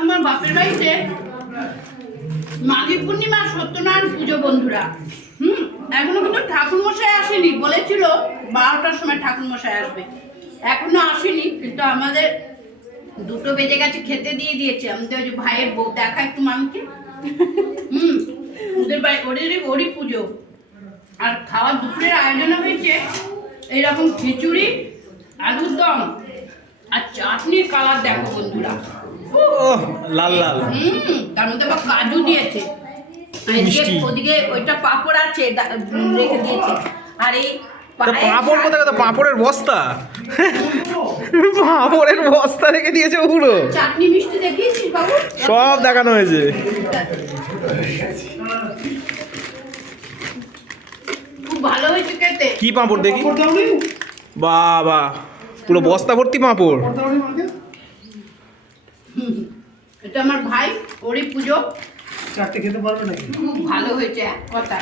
আমার বাপের বাড়িতে মাঘী পূর্ণিমা সত্যনারায়ণ পুজো বন্ধুরা। এখনো কিন্তু ঠাকুর মশাই আসেনি, বলেছিল 12টার সময় ঠাকুর মশাই আসবে, এখনো আসেনি। কিন্তু আমাদের 2টো বেজে গেছে, খেতে দিয়ে দিয়েছে আমাদের ওই যে ভাইয়ের বউ। দেখা একটু মামিকে। ওদের বাড়ি ওরই পুজো। আর খাওয়ার দুপুরের আয়োজন হয়েছে এইরকম খিচুড়ি, আলুর দম আর চাটনির কালার দেখো বন্ধুরা, লাল লাল। তার মধ্যে আবার কাজু দিয়েছে। ওদিকে ওইটা পাঁপড় আছে রেখে দিয়েছে। আর এই পাঁপড় কোথায়? পাঁপড়ের বস্তা, পাঁপড়ের বস্তা রেখে দিয়েছে পুরো। চাটনি মিষ্টি দেখিয়েছিস বাবু? সব দেখানো হয়েছে। খুব ভালো হয়েছে খেতে। কি পাঁপড় দেখি? বাবা, পুরো বস্তা ভর্তি পাঁপড়। এটা আমার ভাই, ওরই পুজো। চারটে খেতে পারবে নাকি? খুব ভালো হয়েছে কথা।